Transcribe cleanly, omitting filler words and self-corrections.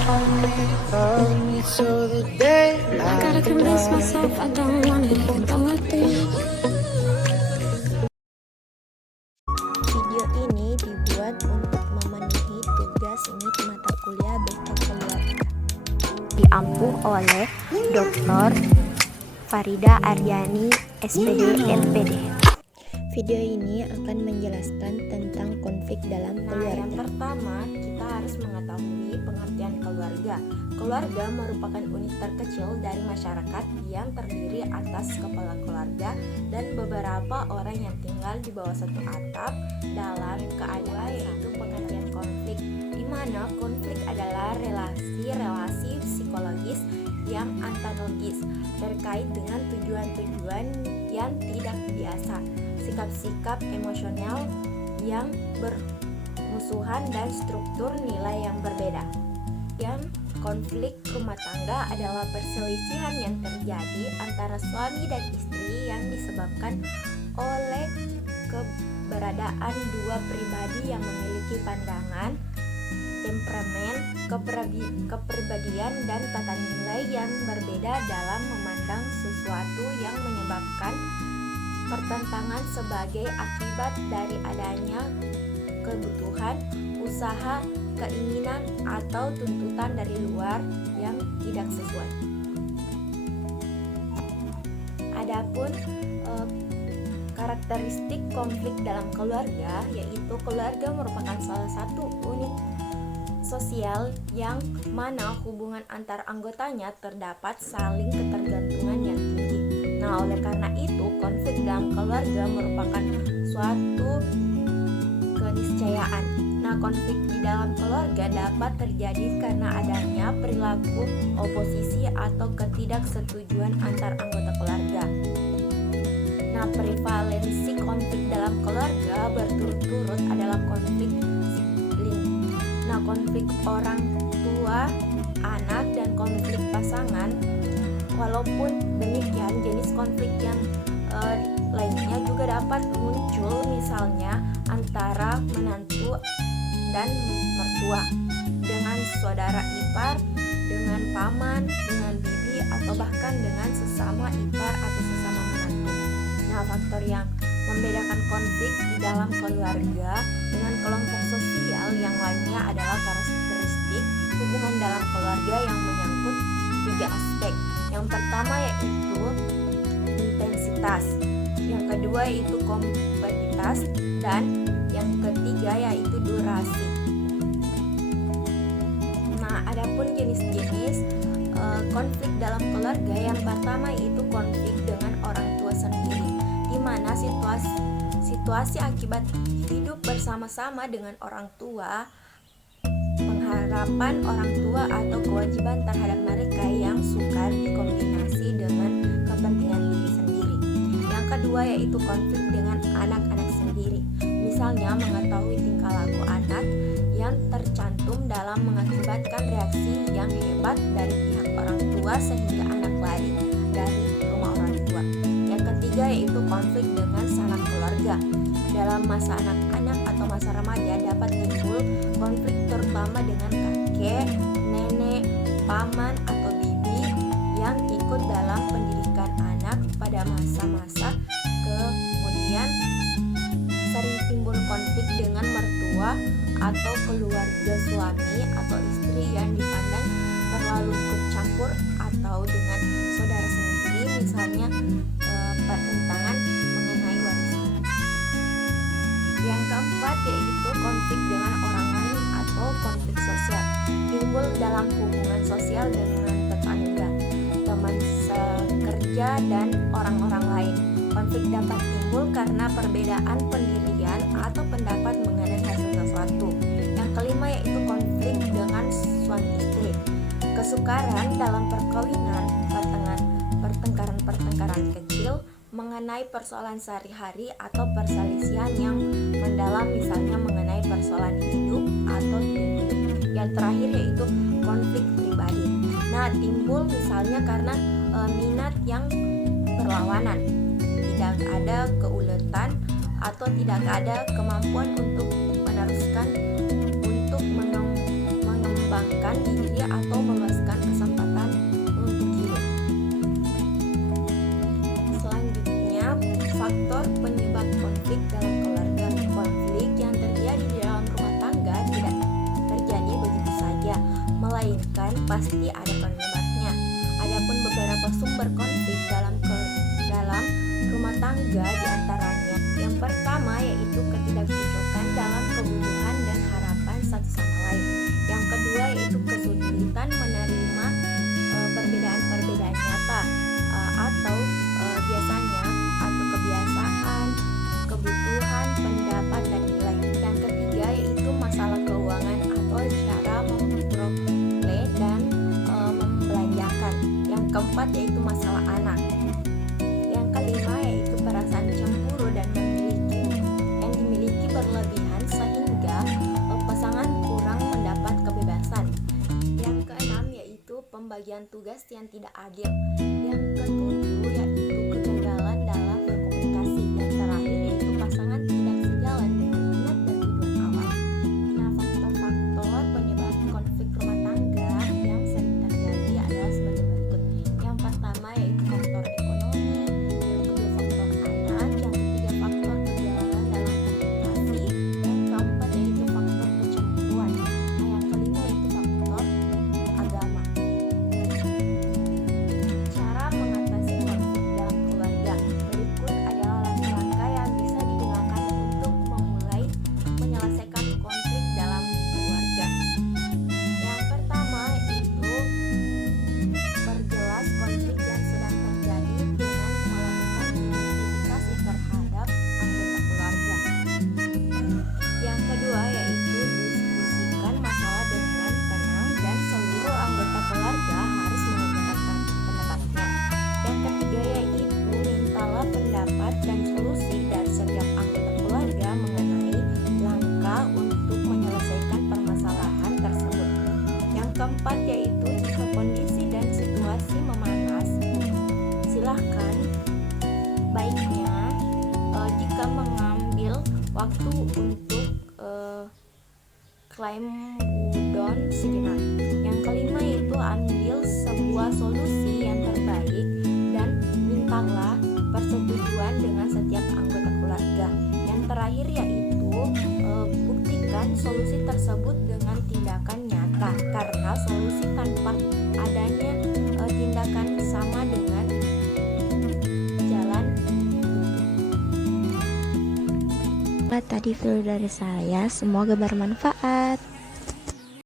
love me till the day I gotta convince myself I don't want it even though I do. Video ini dibuat untuk memenuhi tugas unit mata kuliah Bekal Keluarga. Diampu oleh Dr. Farida Aryani, SPD, LPD. Video ini akan menjelaskan tentang konflik dalam keluarga. Yang pertama, kita harus mengetahui pengertian keluarga. Keluarga merupakan unit terkecil dari masyarakat yang terdiri atas kepala keluarga dan beberapa orang yang tinggal di bawah satu atap dalam keadaan yaitu pengertian konflik, di mana konflik adalah relasi psikologis yang antagonis terkait dengan tujuan-tujuan yang tidak biasa, sikap-sikap emosional yang bermusuhan dan struktur nilai yang berbeda. Yang konflik rumah tangga adalah perselisihan yang terjadi antara suami dan istri yang disebabkan oleh keberadaan dua pribadi yang memiliki pandangan, temperamen, kepribadian, dan tata nilai yang berbeda dalam memandang sesuatu yang menyebabkan pertentangan sebagai akibat dari adanya kebutuhan, usaha, keinginan, atau tuntutan dari luar yang tidak sesuai. Adapun karakteristik konflik dalam keluarga, yaitu keluarga merupakan salah satu unit sosial yang mana hubungan antar anggotanya terdapat saling ketergantungan yang tinggi. Nah, oleh karena itu, konflik dalam keluarga merupakan suatu keniscayaan. Nah, konflik di dalam keluarga dapat terjadi karena adanya perilaku oposisi atau ketidaksetujuan antar anggota keluarga. Nah, prevalensi konflik dalam keluarga berturut-turut adalah konflik sibling. Nah, konflik orang tua, anak, dan konflik pasangan. Walaupun demikian, jenis konflik yang lainnya juga dapat muncul, misalnya antara menantu dan mertua, dengan saudara ipar, dengan paman, dengan bibi, atau bahkan dengan sesama ipar atau sesama menantu. Nah, faktor yang membedakan konflik di dalam keluarga dengan kelompok sosial yang lainnya adalah karakteristik hubungan dalam keluarga yang menyangkut tiga aspek. Yang pertama yaitu intensitas, yang kedua yaitu kompleksitas, dan yang ketiga yaitu durasi. Nah, adapun jenis-jenis konflik dalam keluarga, yang pertama yaitu konflik dengan orang tua sendiri, di mana situasi akibat hidup bersama-sama dengan orang tua, pengharapan orang tua atau kewajiban terhadap mereka yang sukar dikombinasi dengan kepentingan diri sendiri. Yang kedua yaitu konflik dengan anak-anak sendiri, misalnya mengetahui tingkah laku anak yang tercantum dalam mengakibatkan reaksi yang hebat dari pihak orang tua sehingga anak lari dari rumah orang tua. Yang ketiga yaitu konflik dengan sanak keluarga. Dalam masa anak-anak atau masa remaja dapat timbul konflik terutama dengan kakek, nenek, paman, atau bibi yang ikut dalam pendidikan anak pada masa-masa. Kemudian sering timbul konflik dengan mertua atau keluarga suami atau istri yang dipandang terlalu ikut campur, atau dengan saudara sendiri, misalnya pertentangan mengenai warisan. Yang keempat yaitu konflik dengan orang lain atau konflik sosial, timbul dalam hubungan sosial dengan tetangga, teman sekerja, dan orang-orang lain. Konflik dapat timbul karena perbedaan pendirian atau pendapat mengenai hasil sesuatu. Yang kelima yaitu konflik dengan suami istri, kesukaran dalam perkawinan, pertengkaran kecil mengenai persoalan sehari-hari atau perselisihan yang mendalam, misalnya mengenai persoalan hidup atau tidak hidup. Yang terakhir yaitu konflik pribadi. Nah, timbul misalnya karena minat yang berlawanan, tidak ada keuletan atau tidak ada kemampuan untuk meneruskan, untuk mengembangkan diri melainkan pasti ada penyebabnya. Adapun beberapa sumber konflik dalam rumah tangga diantaranya yang pertama yaitu ketidakcocokan dalam kebutuhan dan harapan satu sama lain. Yang kedua yaitu kesulitan menerima perbedaan-perbedaan nyata atau biasanya atau kebiasaan, kebutuhan, pendapat dan nilai. Yang ketiga yaitu masalah keuangan atau cara memperoleh dan membelanjakan. Yang keempat yaitu masalah anak. Yang kelima yaitu perasaan cemburu dan yang dimiliki berlebihan sehingga pasangan kurang mendapat kebebasan. Yang keenam yaitu pembagian tugas yang tidak adil. Yang ketujuh yaitu kegagalan dalam berkomunikasi. Dan terakhir yaitu pasangan tidak sejalan dengan minat dan tujuan awal. Nah, faktor-faktor penyebab konflik rumah tangga yang sering terjadi adalah sebagai berikut. Yang pertama yaitu faktor ekonomi, yang kedua faktor anak, yang ketiga faktor kegagalan dalam komunikasi, yang keempat yaitu faktor kecemburuan. Nah, yang kelima yaitu faktor agama. Cara mengatasi konflik dalam keluarga. Berikut adalah langkah-langkah yang bisa digunakan untuk memulai menyelesaikan konflik dalam keluarga. Yang pertama itu perjelas konflik yang sedang terjadi dengan melakukan identifikasi terhadap anggota keluarga. Yang kedua yaitu diskusikan masalah dengan tenang dan seluruh anggota keluarga harus mengungkapkan pendapatnya. Yang ketiga yaitu mintalah pendapat dan solusi dari setiap anggota keluarga mengenai langkah untuk menyelesaikan permasalahan tersebut. Yang keempat yaitu jika kondisi dan situasi memanas, silahkan baiknya jika mengambil waktu untuk climb down sejenak. Yang kelima yaitu ambil sebuah solusi yang terbaik dan mintalah persetujuan dengan setiap anggota keluarga. Yang terakhir yaitu buktikan solusi tersebut dengan tindakan nyata, karena solusi tanpa adanya tindakan sama dengan jalan buntu. Tadi video dari saya, semoga bermanfaat.